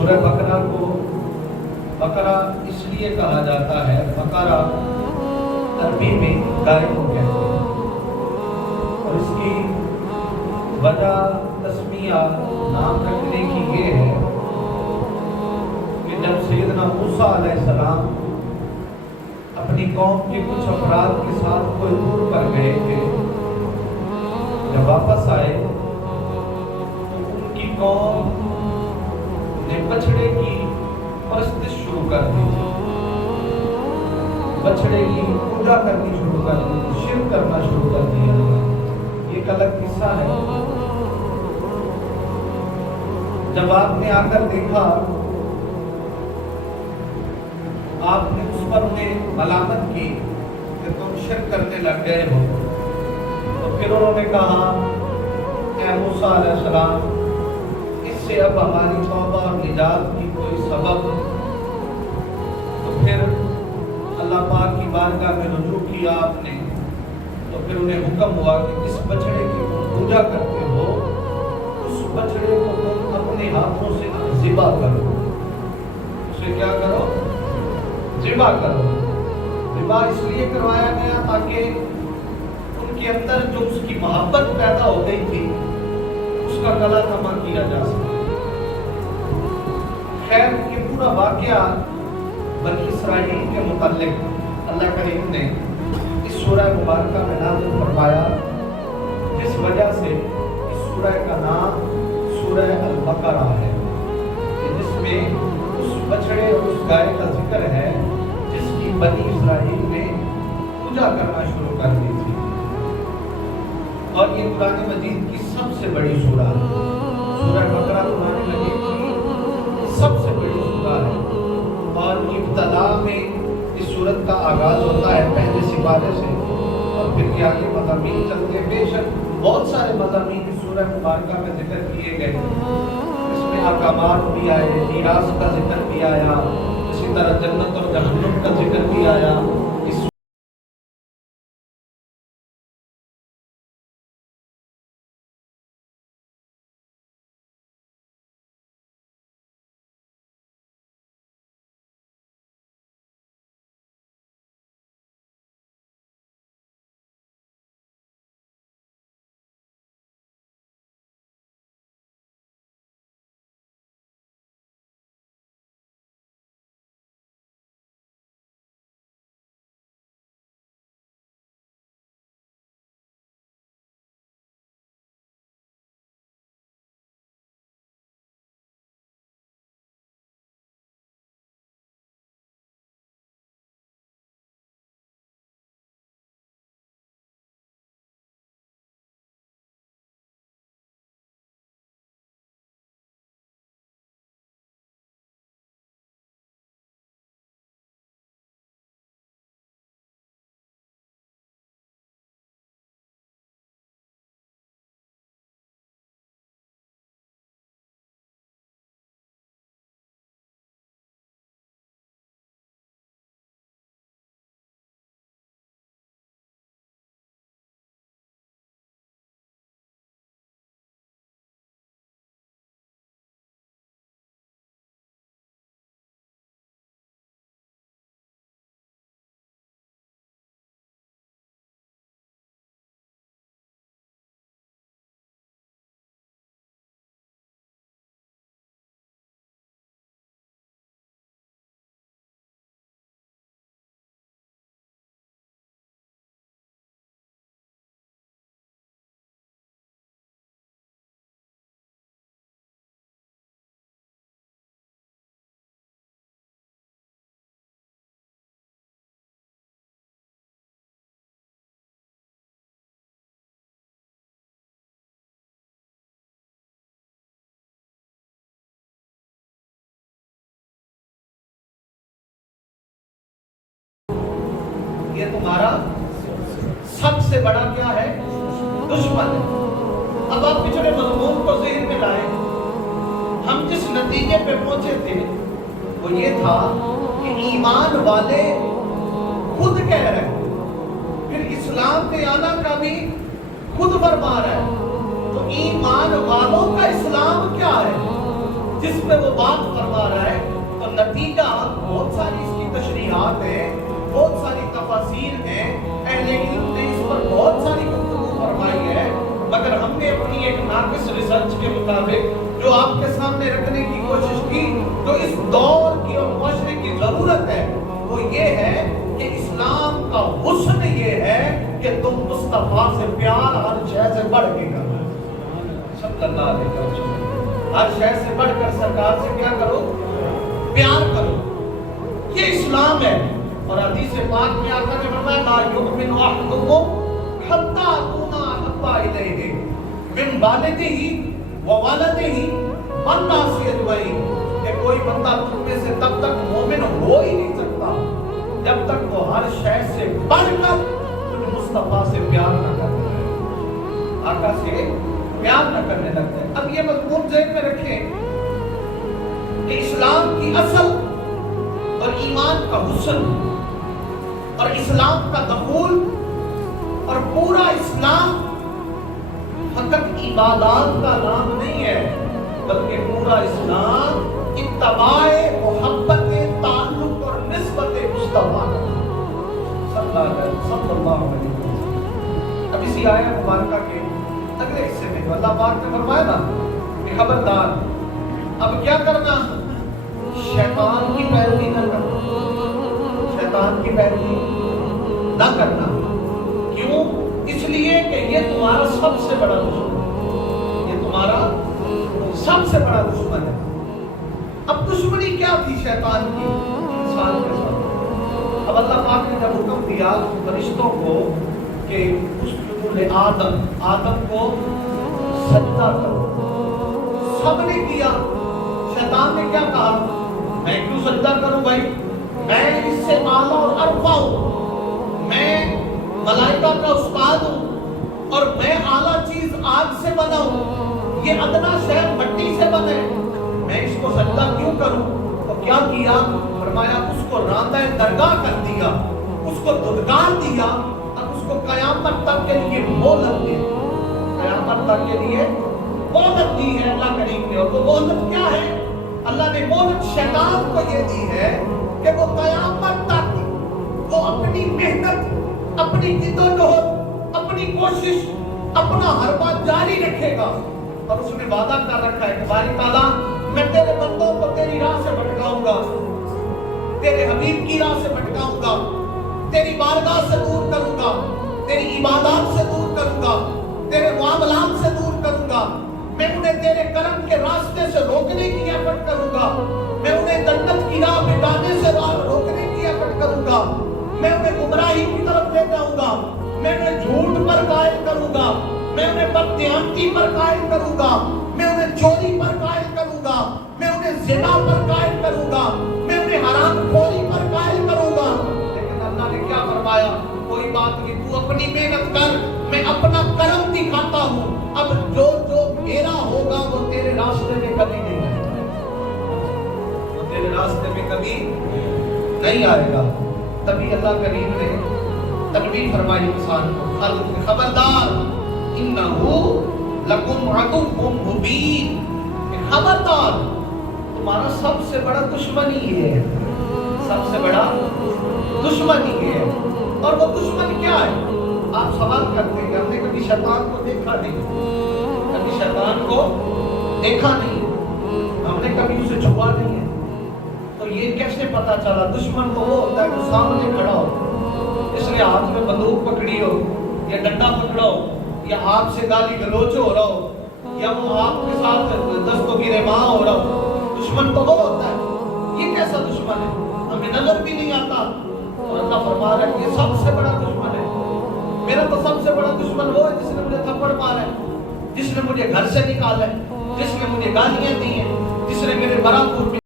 سورہ بقرہ کو بقرہ اس لیے کہا جاتا ہے، بقرہ عربی میں گائے کو کہتے ہیں، اور اس کی وجہ تسمیہ نام رکھنے کی یہ ہے کہ جب سیدنا موسیٰ علیہ السلام اپنی قوم کے کچھ افراد کے ساتھ کوئی دور پر گئے تھے، جب واپس آئے تو ان کی قوم نے بچڑے کی پرستش شروع کر دی تھی، بچڑے کی پوجا کرنی شروع کر دی تھی، شرک کرنا شروع کر دیا۔ یہ ایک الگ قصہ ہے۔ جب آپ نے آ کر دیکھا، آپ نے اس پر انہیں ملامت کی کہ تم شرک کرنے لگ گئے ہو، تو پھر انہوں نے کہا اے موسیٰ علیہ السلام، اس سے اب ہماری توبہ اور نجات کی کوئی سبب؟ تو پھر اللہ پاک کی بارگاہ میں رجوع کیا آپ نے، تو پھر انہیں حکم ہوا کہ جس بچڑے کی تم پوجا کرتے ہو اس بچڑے کو تم اپنے ہاتھوں سے ذبح کرو۔ اسے کیا کرو؟ ذبح کرو۔ ذبح اس لیے کروایا گیا تاکہ ان کے اندر جو اس کی محبت پیدا ہو گئی تھی اس کا گلا تھما کیا جا سکے۔ خیر، یہ پورا واقعہ بنی اسرائیل کے متعلق اللہ کریم نے اس سورہ مبارکہ میں نازل فرمایا، جس وجہ سے اس سورہ کا نام سورہ البقرہ ہے، جس میں اس بچڑے اور اس گائے کا ذکر ہے جس کی بنی اسرائیل نے پوجا کرنا شروع کر دی تھی۔ اور یہ قرآن مجید کی سب سے بڑی سورہ ہے۔ سورہ بقرہ قرآن مجید کی سب سے بڑی سورہ ہے، اور ابتدا میں اس سورت کا آغاز ہوتا ہے پہلے سپارے سے، اور پھر یہ آگے مضامین چلتے ہیں۔ بے شک بہت سارے مضامین اس سورہ مبارکہ میں ذکر کیے گئے، اس میں احکامات بھی آئے، میراث کا ذکر بھی آیا، اسی طرح جنت اور جہنم کا ذکر بھی آیا۔ اس یہ تمہارا سب سے بڑا کیا ہے؟ دشمن ہے۔ اب آپ پچھلے مضمون کو ذہن میں لائیں۔ ہم جس نتیجے پہ پہنچے تھے وہ یہ تھا کہ ایمان والے خود کہہ رہے ہیں، پھر اسلام میں آنا کا بھی خود فرما رہا ہے۔ تو ایمان والوں کا اسلام کیا ہے؟ جس پہ وہ بات فرما رہا ہے، تو نتیجہ بہت ساری اس کی تشریحات ہیں، بہت ساری تفاسیر ہیں، اہل علم نے اس پر بہت ساری گفتگو فرمائی ہے، مگر ہم نے اپنی ایک ناقص ریسرچ کے مطابق جو آپ کے سامنے رکھنے کی کوشش کی، جو اس دور کی اور معاشرے کی ضرورت ہے، وہ یہ ہے کہ اسلام کا حسن یہ ہے کہ تم مصطفیٰ سے پیار ہر شے سے بڑھ کے کرنا ہے، صلی اللہ علیہ وسلم، ہر شے سے بڑھ کر سرکار سے کیا کرو؟ پیار کرو، یہ اسلام ہے۔ اور حدیث پاک میں آقا نے فرمایا لا یؤمن احدکم حتی اکون احب الیہ من والدہ وولدہ والناس اجمعین، کہ کوئی بندہ تم میں سے تب تک مومن ہو ہی نہیں سکتا جب تک وہ ہر شے سے بڑھ کر تجھ مصطفیٰ سے پیار نہ کرنے لگے، آقا سے پیار نہ کرنے لگتا ہے۔ اب یہ مضمون ذہن میں رکھیں کہ اسلام کی اصل اور ایمان کا حسن اور اسلام کا دخول اور پورا اسلام فقط عبادات کا نام نہیں ہے، بلکہ پورا اسلام اتباع محبت تعلق اور نسبت مصطفیٰ صلی اللہ علیہ وسلم۔ اب اسی آیت مبارکہ کے اگلے حصے میں جو اللہ پاک نے فرمایا نا کہ خبردار اب کیا کرنا، شیطان کی پیروی نہ کرنا، شیطان کی پیروی نہ کرنا، کیوں؟ اس لیے کہ یہ تمہارا سب سے بڑا دشمن ہے، یہ تمہارا سب سے بڑا دشمن ہے۔ اب دشمنی کیا تھی شیطان کی انسان کے ساتھ؟ اب اللہ پاک نے جب حکم دیا فرشتوں کو کہ اسجدوا لآدم کو سجدہ کرو، سب نے کیا، شیطان نے کیا کہا؟ میں کیوں سجدہ کروں بھائی، میں اس سے اعلیٰ اور ارفع ہوں، میں ملائکہ کا استاد ہوں اور میں اعلیٰ چیز آگ سے بنا ہوں، یہ ادنا شے مٹی سے بنے، میں اس کو سجدہ کیوں کروں؟ تو کیا کیا؟ فرمایا اس کو راندہ درگاہ کر دیا، اس کو دھتکار دیا، اب اس کو قیامت تک کے لیے مہلت دی، قیامت تک کے لیے مہلت دی ہے اللہ کریم نے۔ اور وہ مہلت کیا ہے؟ اللہ نے مہلت شیطان کو یہ دی ہے کہ وہ قیامت تک وہ اپنی محنت، اپنی جدوجہد، اپنی کوشش، اپنا حربہ جاری رکھے گا، اور اس نے وعدہ کر رکھا ہے کہ باری تعالیٰ میں تیرے بندوں کو تیری راہ سے بھٹکاؤں گا، تیرے حبیب کی راہ سے بھٹکاؤں گا، تیری بارگاہ سے دور کروں گا، تیری عبادات سے دور کروں گا، تیرے معاملات سے دور کروں گا، میں انہیں تیرے کرم کے راستے سے روکنے کی ایفرٹ کروں گا، میں انہیں جنت کی راہ پہ جانے سے روکنے کی ایفرٹ کروں گا، میں انہیں گمراہی کی طرف لے جاؤں گا، میں انہیں جھوٹ پر قائل کروں گا، میں انہیں بددیانتی پر قائل کروں گا، میں انہیں چوری پر قائل کروں گا، میں انہیں زنا پر قائل کروں گا، میں انہیں حرام خوری پر قائل کروں گا۔ لیکن اللہ نے کیا فرمایا؟ کوئی بات نہیں، تو اپنی محنت کر، میں اپنا کرم دکھاتا ہوں، اب جو میرا ہوگا وہ تیرے راستے میں کبھی نہیں آئے گا، وہ تیرے راستے میں کبھی نہیں آئے گا۔ تبھی اللہ کریم نے تنبیہ فرمائی انسان کو، خبردار انہو لکم عدو مبین، خبردار تمہارا سب سے بڑا دشمن ہی ہے، سب سے بڑا دشمن ہی ہے۔ اور وہ دشمن کیا ہے؟ آپ سوال کرتے ہیں، ہم نے کبھی شیطان کو دیکھا نہیں، کبھی شیطان کو دیکھا نہیں، ہم نے کبھی اسے چھپا نہیں ہے، تو یہ کیسے پتا چلا؟ دشمن تو وہ ہوتا ہے جو سامنے کھڑا ہو، اس نے ہاتھ میں بندوق پکڑی ہو یا ڈنڈا پکڑا ہو یا آپ سے گالی گلوچ ہو رہا ہو یا وہ آپ کے ساتھ دستوں کی رماں ہو رہا ہو، دشمن تو وہ ہوتا ہے۔ یہ کیسا دشمن ہے؟ ہمیں نظر بھی نہیں آتا، اور اللہ فرما رہا ہے یہ سب سے بڑا دشمن ہے۔ میرا تو سب سے بڑا دشمن وہ ہے جس نے مجھے تھپڑ مارا ہے، جس نے مجھے گھر سے نکالا ہے، جس نے مجھے گالیاں دی ہیں، جس نے میرے برابر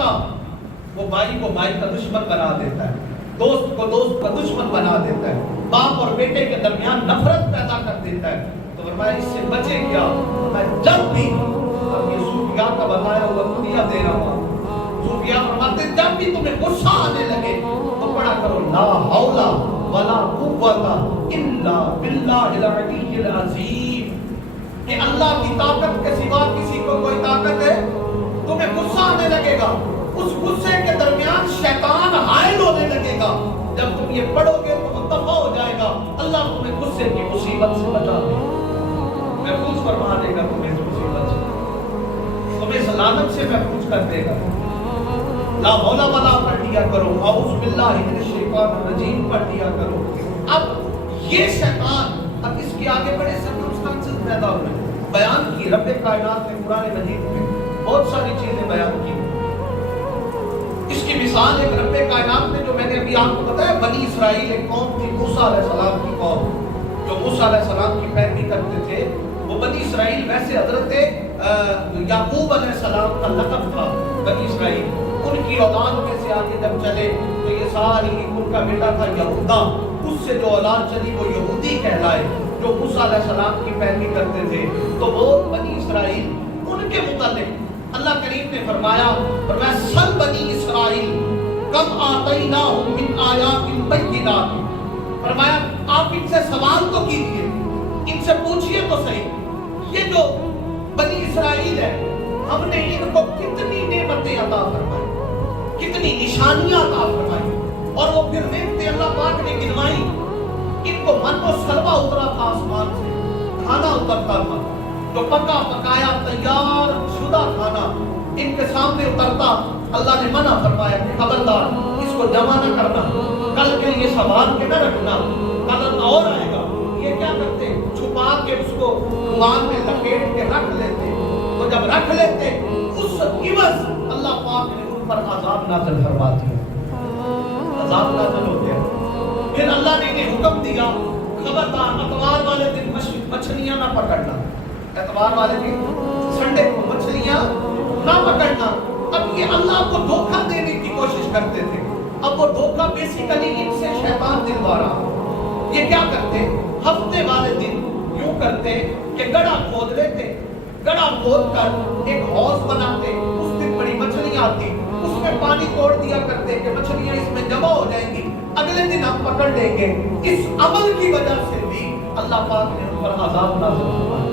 करता, वो भाई को भाई का दुश्मन बना देता है, दोस्त को दोस्त का दुश्मन बना देता है, बाप और बेटे के दरमियान नफरत पैदा कर देता है। तो फरमाया इससे बचे क्या? मैं जब भी, अब ये सूफिया का बताया हुआ दुनिया दे रहा हूँ, सूफिया फरमाते जब भी तुम्हें गुस्सा आने लगे तो पढ़ा करो ला हौला वला कुव्वता इल्ला बिल्लाहिल अलीय्यिल अज़ीम, कि अल्लाह की ताकत के सिवा किसी को कोई ताकत है? तुम्हें गुस्सा आने लगेगा, उस गुस्से के दरमियान शैतान हायल होने लगेगा, जब तुम ये पढ़ोगे तो वो दफा हो जाएगा, अल्लाह तुम्हें गुस्से की मुसीबत से बचा देगा, महफूज फरमा देगा तुम्हें इस मुसीबत से, तुम्हें इस लानत से महफूज कर देगा। ला मौला वला पढ़ लिया करो, औज़ु बिल्लाहि मिनश शैतानिर रजीम पढ़ लिया करो। अब ये शैतान, अब इसके आगे बड़े सर्कमस्टेंसेस पैदा हुए, बयान की रब्बे कायनात ने कुरान मजीद में बहुत सारी चीजें बयान की। इसकी मिसाल एक रब्बे कायनात ने, जो मैंने अभी आपको बताया, बनी इसराइल एक कौम थी, मूसा अलैहिस्सलाम की कौम, जो मूसा अलैहिस्सलाम की पैरवी करते थे। वो बनी इसराइल वैसे हजरत याकूब अलैहिस्सलाम का लक़ब था बनी इसराइल, उनकी औलाद में से आगे जब चले तो ये सारी, उनका बेटा था यहूदा, उससे जो औलाद चली वो यहूदी कहलाए, जो मूसा अलैहिस्सलाम की पैरवी करते थे। तो वो बनी इसराइल, उनके मुतालिक अल्लाह करीम ने फरमाया सल बनी इसराइल कम आतैनाहुम मिन आयातिन बय्यिनात, फरमाया आप इनसे सवाल तो कीजिए, इनसे पूछिए तो सही, ये जो बनी इसराइल है हमने इनको कितनी नेमतें अता फरमाई, कितनी निशानियां अता फरमाई, और वो फिर नेमतें अल्लाह पाक ने गिनवाई। इनको मन को सलवा उतरा था आसमान से, खाना उतरता था, जो पका पकाया तैयार शुदा खाना इनके सामने उतरता। अल्लाह ने मना फरमाया कि खबरदार इसको जमा न करना, कल के लिए संभाल के न रखना, कल और आएगा। ये क्या करते, छुपा के उसको रुमाल में लपेट के रख लेते, तो जब रख लेते उस इवज अल्लाह पाक ने उन पर अजाब नाज़िल फरमा दिया, अजाब नाज़िल हो गया। फिर अल्लाह ने इन्हें हुक्म दिया खबरदार अतवार वाले दिन मछलियां ना पकड़ना, एतवार वाले दिन संडे को मछलियां ना पकड़ना। अब ये अल्लाह को धोखा देने की कोशिश करते थे, अब वो धोखा बेसिकली इनसे शैतान दिलवा रहा। ये क्या करते, हफ्ते वाले दिन यूं करते कि गड्ढा खोद लेते, गड्ढा खोद कर एक हौज बनाते, उस दिन बड़ी मछलियां आती, उसमें पानी तोड़ दिया करते कि मछलियां इसमें जमा हो जाएंगी, अगले दिन हम पकड़ लेंगे। इस अमल की वजह से भी अल्लाह पाक ने उन पर अज़ाब नाज़िल फरमाया।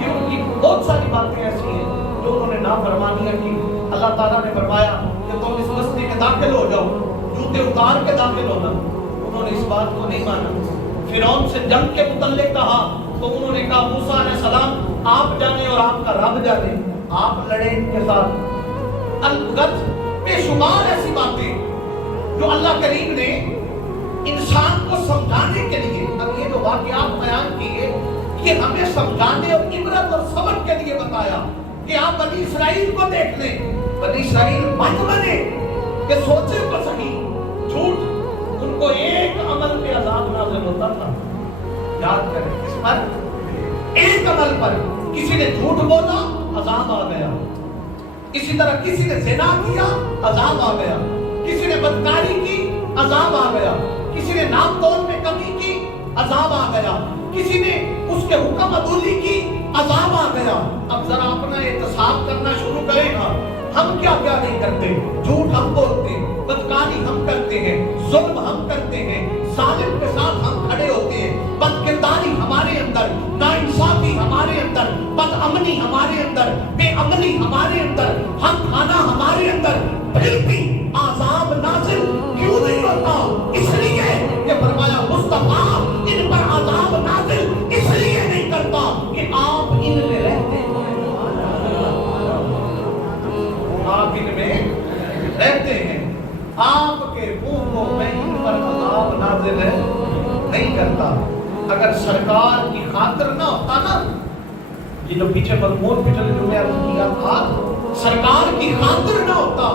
ये उनकी बहुत सारी बातें ऐसी हैं जो उन्होंने नाफरमानियां की। अल्लाह ताला ने फरमाया कि तुम इस बस्ती में दाखिल हो जाओ, जूते उतार के दाखिल होना, उन्होंने इस बात को नहीं माना। फिरौन से जंग के मुतल्लिक कहा तो उन्होंने कहा मूसा अलैहिस्सलाम आप जाने और आपका रब जाने, आप लड़े इनके साथ। अलगत बेशुमार ऐसी बातें जो अल्लाह करीम ने इंसान को समझाने के लिए, अब ये जो वाक़यात बयान किए ये हमें समझाने और इबरत और सबक के लिए बताया कि आप बनी इसराइल को देख लें, बनी इसराइल मत बने कि सोचे तो सही, झूठ उनको एक अमल पे अज़ाब नाज़िल होता था। याद करें इस पर, एक अमल पर किसी ने झूठ बोला अज़ाब आ गया, इसी तरह किसी ने ज़िना किया अज़ाब आ गया, किसी ने बदकारी की अज़ाब आ गया, किसी ने नाम तोल में कमी की अज़ाब आ गया, किसी ने उसके हुक्म अदूली की अज़ाब आ गया। अब जरा अपना एहतसाब करना शुरू करें ना, हम क्या क्या नहीं करते, झूठ हम बोलते, बदकारी हम करते हैं, जुल्म हम करते हैं, जालिम के साथ हम खड़े होते हैं, बदकिरदारी हमारे अंदर, नाइंसाफी हमारे अंदर, बदअमनी हमारे अंदर, बेअमली हमारे अंदर, हम खाना हमारे अंदर, फिर भी अज़ाब नाज़िल क्यों नहीं होता? इसलिए ये फरमाया मुस्तफा इन पर अज़ाब नाज़िल इसलिए नहीं करता कि आप इनमें रहते हैं, आप इनमें रहते हैं, आपके मुंह में इन पर अज़ाब नाज़िल नहीं करता। अगर सरकार की खातिर ना होता ना, ये जो पीछे मज़मून पिछले जुमे अर्ज़ किया था, सरकार की खातिर ना होता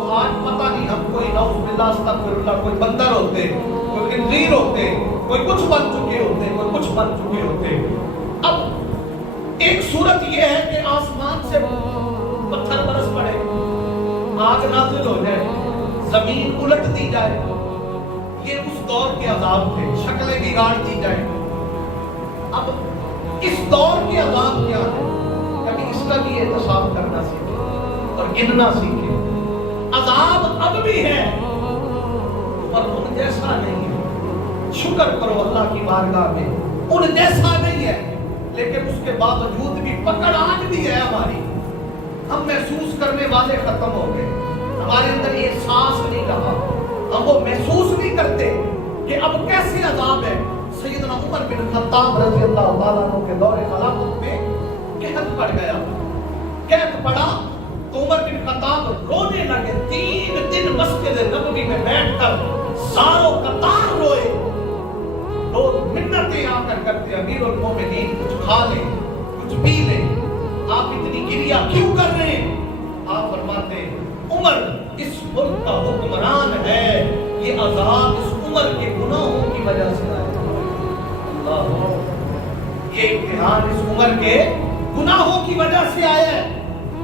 तो आज पता नहीं हम कोई नौज़ुबिल्लाह अस्तग़फिरुल्लाह, कोई बंदर होते, कोई खंजीर होते, कोई कुछ बन चुके होते, कोई कुछ बन चुके होते। अब एक सूरत ये है कि आसमान से पत्थर बरस पड़े, آگ نازل ہو جائے، زمین الٹ دی جائے، یہ اس دور کے عذاب تھے، شکلیں بگاڑ دی جائیں۔ اب اس دور کے عذاب کیا ہے؟ کبھی اس کا بھی احتساب کرنا سیکھے اور گننا سیکھے۔ عذاب اب بھی ہے اور ان جیسا نہیں ہے، شکر کرو اللہ کی بارگاہ میں، ان جیسا نہیں ہے، لیکن اس کے باوجود بھی پکڑ آج بھی ہے ہماری۔ ہم محسوس کرنے والے ختم ہو گئے، ہمارے اندر یہ احساس نہیں رہا، ہم وہ محسوس نہیں کرتے کہ اب کیسے عذاب ہے۔ سیدنا عمر بن خطاب رضی اللہ تعالیٰ عنہ کے دور خلافت میں قحط پڑ گیا، قحط پڑا تو عمر بن خطاب رونے لگے، 3 دن مسجد نبوی میں بیٹھ کر زاروں قطار روئے۔ لوگ منتیں آ کر کرتے، امیر المومنین کچھ کھا لیں، کچھ پی لیں، آپ اتنی گریہ کیوں کر رہے ہیں؟ آپ فرماتے ہیں عمر اس ملک کا حکمران ہے، یہ عذاب اس عمر کے گناہوں کی وجہ سے آئے، اللہ، یہ امتحان اس عمر کے گناہوں کی وجہ سے آیا ہے۔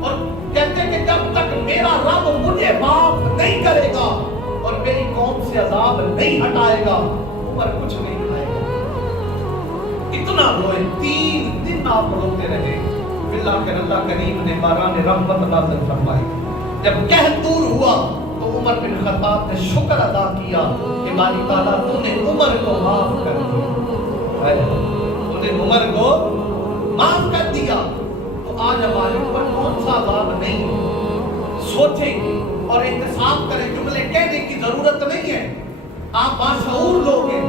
اور کہتے ہیں کہ جب تک میرا رب مجھے معاف نہیں کرے گا اور میری قوم سے عذاب نہیں ہٹائے گا، عمر کچھ نہیں کھائے گا۔ اتنا روئے، 3 دن آپ روتے رہے، اللہ کے اللہ کریم نے باران رحمت نازل فرمائی۔ جب قحط دور ہوا تو عمر بن خطاب نے شکر ادا کیا کہ باری تعالیٰ تو نے عمر کو معاف کر دیا، تو نے عمر کو معاف کر دیا۔ تو آج ہمارے اوپر کون سا عذاب نہیں، سوچیں اور احتساب کریں، جملے کہنے کی ضرورت نہیں ہے۔ آپ باشعور لوگ ہیں،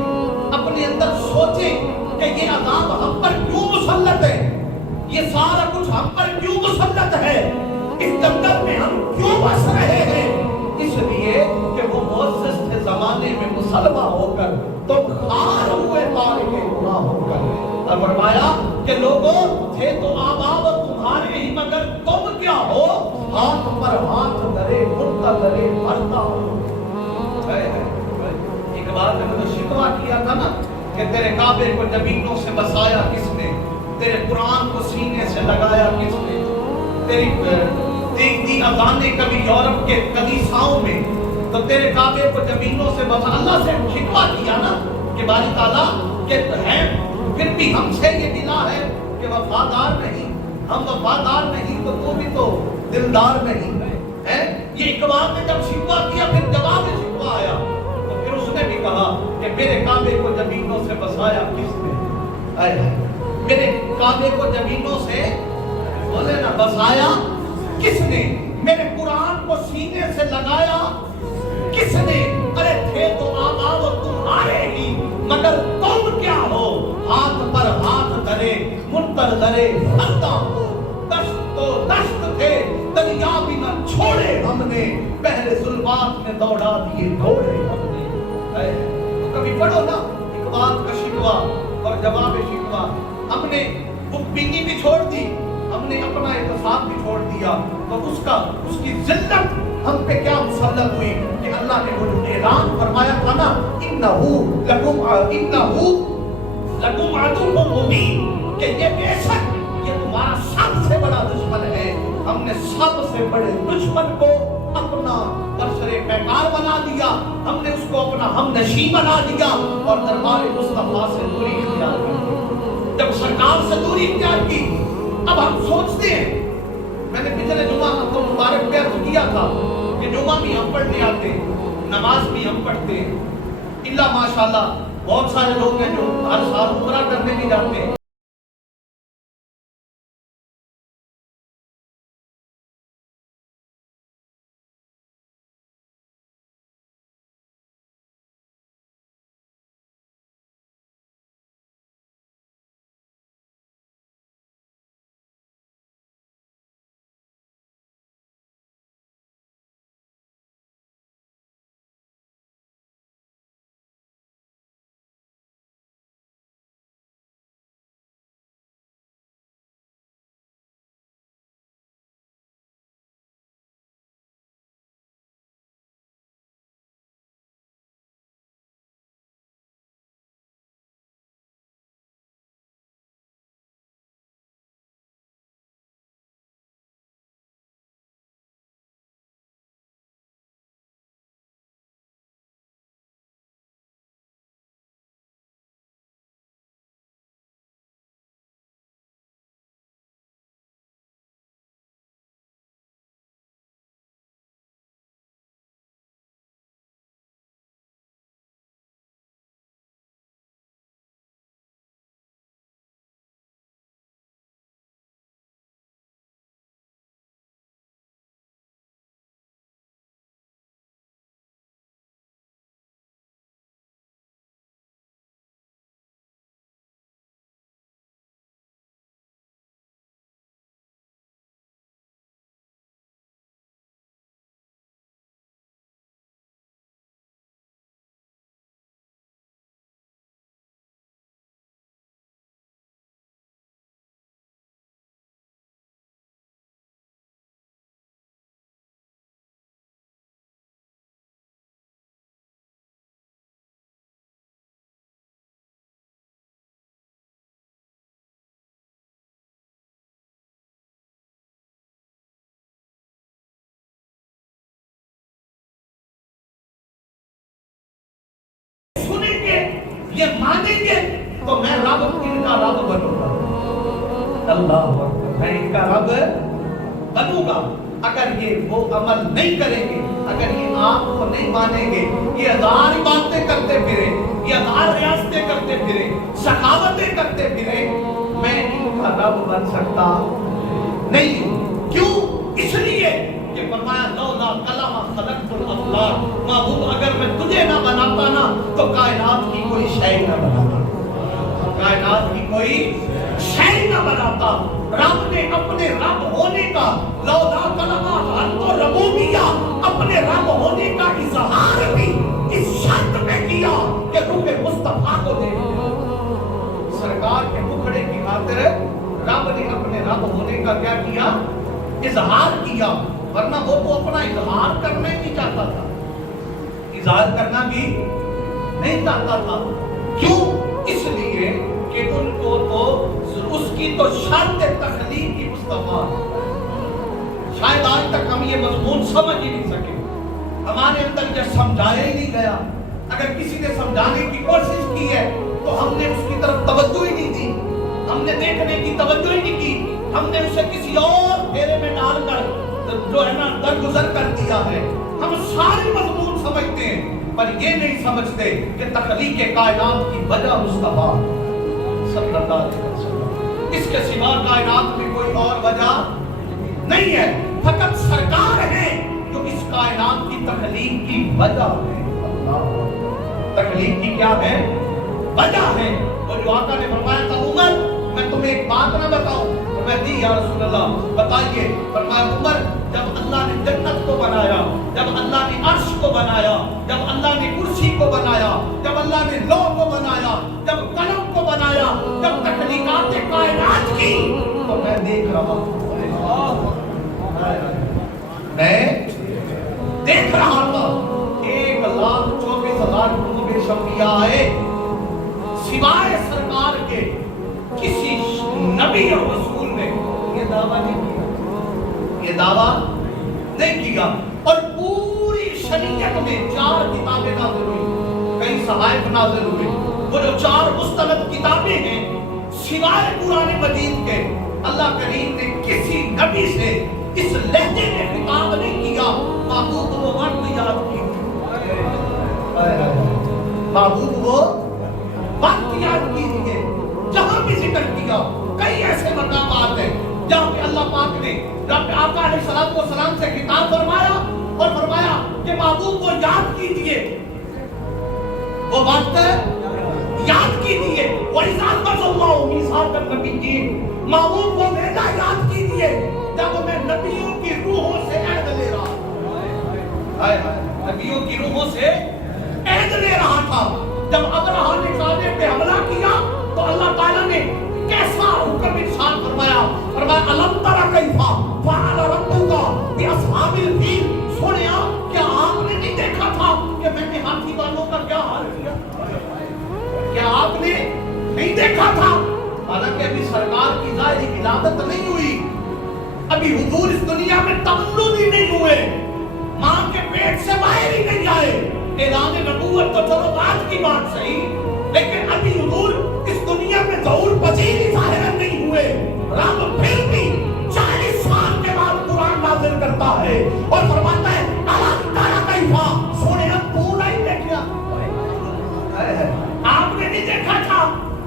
اپنے اندر سوچیں کہ یہ عذاب ہم پر کیوں مسلط ہے، یہ سارا کچھ ہم پر کیوں مسلط ہے، اس جنگل میں ہم کیوں بس رہے ہیں؟ اس لیے کہ وہ معزز تھے زمانے میں مسلمہ ہو کر، تم خار ہوئے پار کے گناہ ہو کر۔ اور فرمایا کہ لوگوں تھے تو آباد تمہارے ہی، مگر تم کیا ہو؟ ہاتھ پر ہاتھ دھرے، منتظرے بھرتا ہو۔ ایک بار میں نے شکوہ کیا تھا نا کہ تیرے کعبے کو زمینوں سے بسایا کس نے، تیرے قرآن کو سینے سے لگایا کس نے، تیری اذانیں کبھی یورپ کے کلیساؤں میں، تو تیرے کعبے کو زمینوں سے بسا۔ اللہ سے شکوہ کیا نا کہ باری تعالیٰ کہ ہے پھر بھی ہم سے یہ ملا ہے کہ وفادار نہیں، ہم وفادار نہیں تو بھی تو دلدار نہیں ہے۔ یہ اقبال نے جب شکوہ کیا پھر جواب شکوہ آیا، تو پھر اس نے بھی کہا کہ میرے کعبے کو زمینوں سے بسایا کس نے، میرے کعبے کو زمینوں سے بولے نا بسایا کس نے، میرے قرآن کو سینے سے لگایا کس نے؟ ارے تھے تو آباد تمہارے ہی، مگر تم کیا ہو؟ ہاتھ پر ہاتھ دھرے، منتظرے بھرتا ہو۔ دشت تو دشت تھے، دریا بھی نہ چھوڑے ہم نے، بحر ظلمات میں دوڑا دیے گھوڑے ہم نے۔ تو کبھی پڑھو نا اقبال کا شکوہ اور جواب شکوہ۔ ہم نے بک بینی بھی چھوڑ دی، ہم نے اپنا احتساب بھی چھوڑ دیا، تو اس کی ذلت ہم پہ کیا مسلط ہوئی کہ اللہ نے وہ اعلان فرمایا تھا نا انہو لکم عدو مبین، کہ یہ بے شک یہ تمہارا سب سے بڑا دشمن ہے۔ ہم نے سب سے بڑے دشمن کو اپنا برسر پیکار بنا دیا، ہم نے اس کو اپنا ہم نشیں بنا دیا اور دربار مصطفیٰ سے دوری اختیار کر دی۔ جب سرکار سے دوری اختیار کی، اب ہم سوچتے ہیں، میں نے پچھلے جمعہ کو مبارک بیعت کیا تھا کہ جمعہ بھی ہم پڑھنے آتے، نماز بھی ہم پڑھتے، اللہ ماشاءاللہ بہت سارے لوگ ہیں جو ہر سال عمرہ کرنے بھی جاتے ہیں۔ तो मैं रब इनका रब बनूंगा। अल्लाह अकबर, मैं इनका रब बनूंगा। अगर ये वो अमल नहीं करेंगे, अगर ये आपको नहीं मानेंगे, ये हजार बातें करते फिरे, ये हजार रियासतें करते फिरे, सखावतें करते फिरे, मैं इनका रब बन सकता नहीं। क्यों? इसलिए कि फरमाया लौला कलमा खलक़तुल अफ़लाक, महबूब अगर मैं तुझे ना बनाता ना तो कायनात की कोई शय ना बनाता, कायनात की कोई शय ना बनाता। रब ने अपने रब होने का लौला कलमा तो रबूबिया, अपने रब होने का इजहार भी इस शर्त में किया कि रूह मुस्तफा को दे। सरकार के मुखड़े की खातिर रब ने अपने रब होने का क्या किया? इजहार किया। वरना वो तो अपना इजहार करना ही नहीं चाहता था, इजहार करना भी नहीं चाहता था। क्यों? इसलिए कि उनको तो उसकी तो शर्त तखलीक की मुस्तफा। शायद आज तक हम ये मजमून समझ ही नहीं सके, हमारे अंदर यह समझाया ही नहीं गया। अगर किसी ने समझाने की कोशिश की है तो हमने उसकी तरफ तवज्जो ही नहीं दी, हमने देखने की तवज्जो ही नहीं की, हमने उसे किसी और फेरे में डालकर जो है ना दरगुजर कर दिया है। हम सारे मजमून समझते हैं पर ये नहीं समझते कि तखलीक कायनात की वजह मुस्तफा सल्लल्लाहु अलैहि वसल्लम, इसके सिवा कायनात में कोई और वजह नहीं है। फकत सरकार है जो इस कायनात की तखलीक की वजह है। तखलीक की क्या है? वजह है। और जो आका ने फरमाया था उमर मैं तुम्हें एक बात ना बताऊं, तो मैं दी या रसूल अल्लाह बताइए। फरमाया उमर जब अल्लाह ने जन्नत को बनाया, जब अल्लाह ने अर्श को बनाया, जब अल्लाह ने कुर्सी को बनाया, जब अल्लाह ने लौह को बनाया, जब कलम को बनाया, जब तखलीकात कायनात की, तो मैं देख रहा हूं, मैं देख रहा था 1,24,000 कुतुब शफिया आए, सिवाय सरकार के किसी नबी और रसूल ने ये दावा नहीं किया, ये दावा नहीं किया। और पूरी शरीयत में 4 किताबें नाज़िल हुई, कई सहायक नाज़िल हुए। वो जो 4 मुस्तनद किताबें हैं सिवाय कुरान मजीद के, अल्लाह करीम ने किसी नबी से इस लहजे में खिताब नहीं किया। महबूब वो वक्त याद कीजिए, महबूब वो वक्त याद कीजिए जहां भी जिक्र किया। कई ऐसे मकामात हैं जहां पे अल्लाह पाक ने रब आका अलैहिस्सलातु वस्सलाम से खिताब फरमाया और फरमाया कि महबूब को याद कीजिए, वो वक्त याद कीजिए। वइज़ा अख़ज़ल्लाहु मीसाक़न नबिय्यीन, महबूब को वेदा याद कीजिए जब मैं नबियों की रूहों से अहद ले रहा था, नबियों की रूहों से अहद ले रहा था। जब अब्राहा ने काबे पे हमला किया तो अल्लाह ताला ने कैसा हुक्म इरशाद फरमाया, फरमाया अलम तरा कैफा फअल रब्बुका बिअस्हाबिल फील। सुनिया क्या आपने नहीं देखा था कि मैंने हाथी वालों का क्या हाल किया? क्या आपने नहीं देखा था? हालांकि अभी सरकार की जाहिर विलादत नहीं हुई, अभी हुजूर इस दुनिया में तवल्लुद ही नहीं हुए, मां के पेट से बाहर ही नहीं आए। ऐलान नबूवत तो चलो बात की बात सही, लेकिन अभी हुजूर इस दुनिया में ज़हूर पजीर ही ज़ाहिर नहीं हुए। रब फिर भी 40 साल के बाद कुरान नाज़िल करता है और फरमाता है अलम तरा कैफा। सोने पूरा ही देखा, आपने नहीं देखा था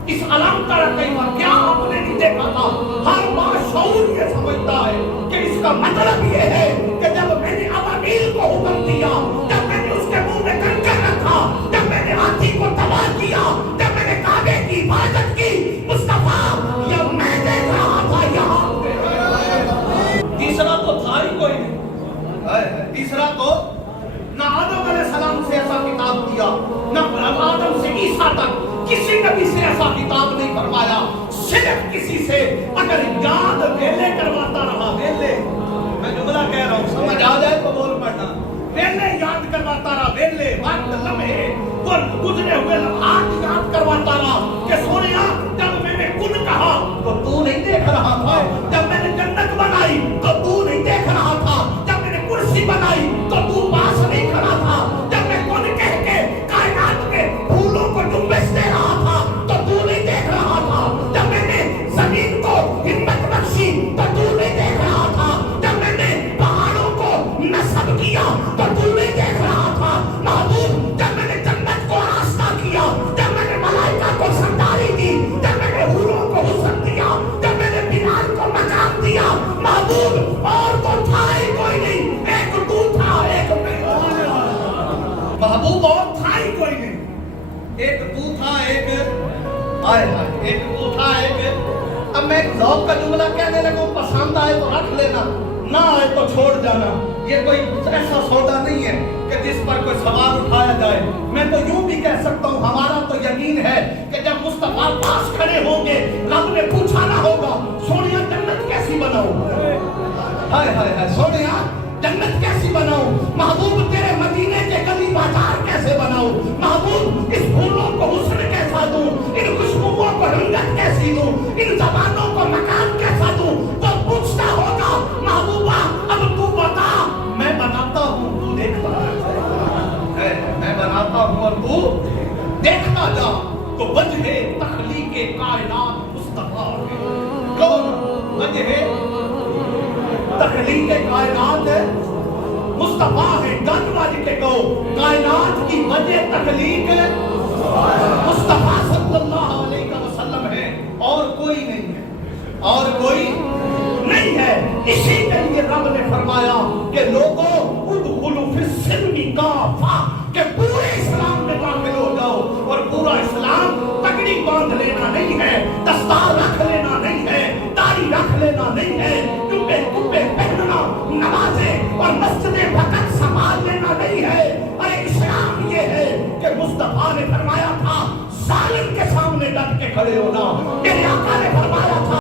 इस अलम तरा कैफा, क्या आपने नहीं देखा था? हर बाशऊर ये समझता है कि इसका मतलब ये है कि जब मैंने अबाबील को हुक्म दिया, जब मैंने उसके मुंह में कंकर रखा, जब मैंने हाथी को तबाह किया, जब मैंने काबे की हिफाजत की, मुस्तफा ये मैं देख रहा था यहाँ। तीसरा तो था ही कोई नहीं, तीसरा तो ना आदम अलैहिस्सलाम से ऐसा किताब किया, ना आदम से ईसा तक किसी नबी से ऐसा किताब नहीं फरमाया। सिर्फ किसी से अगर याद वेले करवाता रहा, वेले मैं जुमला कह रहा हूँ समझ आ जाए तो बोल पड़ना, वेले याद करवाता रहा, वेले वक्त लम्हे वो गुजरे हुए लम्हात याद करवाता रहा कि सोनिया जब मैंने कुन कहा तो तू नहीं देख रहा था, जब मैंने जन्नत बनाई तो तू नहीं देख रहा था, जब मैंने कुर्सी बनाई तो तू पास नहीं खड़ा था, जब मैं कुन कह के कायनात में फूलों को जुम्बिश दे रहा था तो तू नहीं हाय हाय, एक उठा एक। अब मैं एक ज़ौक़ का जुमला कहने लगा, पसंद आए तो रख लेना, ना आए तो छोड़ जाना। ये कोई ऐसा सौदा नहीं है कि जिस पर कोई सवाल उठाया जाए। मैं तो यूं भी कह सकता हूं, हमारा तो यकीन है कि जब मुस्तफा पास खड़े होंगे, रब ने पूछा ना होगा, सोनिया जन्नत कैसी बनाऊं? हाय हाय हाय, सोनिया जन्नत कैसी बनाऊं? महबूब तेरे मदीने के गली बाजार कैसे बनाऊं? महबूब इस फूलों को हुस्न कैसा दूं? इन खुशबुओं को रंगत कैसी दूं? इन ज़बानों को मकान कैसा दूं? तो पूछता होगा, महबूबा अब तू बता। मैं बनाता हूं, तू देखता है। मैं बनाता हूं और तू देखता जा। तो वजह तख्लीक़े कायनात मुस्तफा है। कौन वजह तख्लीक़े कायनात है? मुस्तफा है। गन वाज के कहो, कायनात की वजह तख्लीक़ मुस्तफा सल्लल्लाहु अलैहि वसल्लम है, और कोई नहीं है, और कोई नहीं है। इसी के लिए रब ने फरमाया कि लोगों उदखुलू फिस्सिल्मी काफ़ा, कि पूरे इस्लाम में दाखिल हो जाओ। और पूरा इस्लाम पगड़ी बांध लेना नहीं है, दस्तार रख लेना नहीं है, दाढ़ी रख लेना नहीं है, जुब्बे कुब्बे पहनना, नमाजें और मस्जिदें फकत संभाल लेना नहीं है। अरे इस्लाम ये है कि मुस्तफा ने फरमाया था, जालिम के सामने डट के खड़े होना। मेरे आका ने फरमाया था,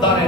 दारे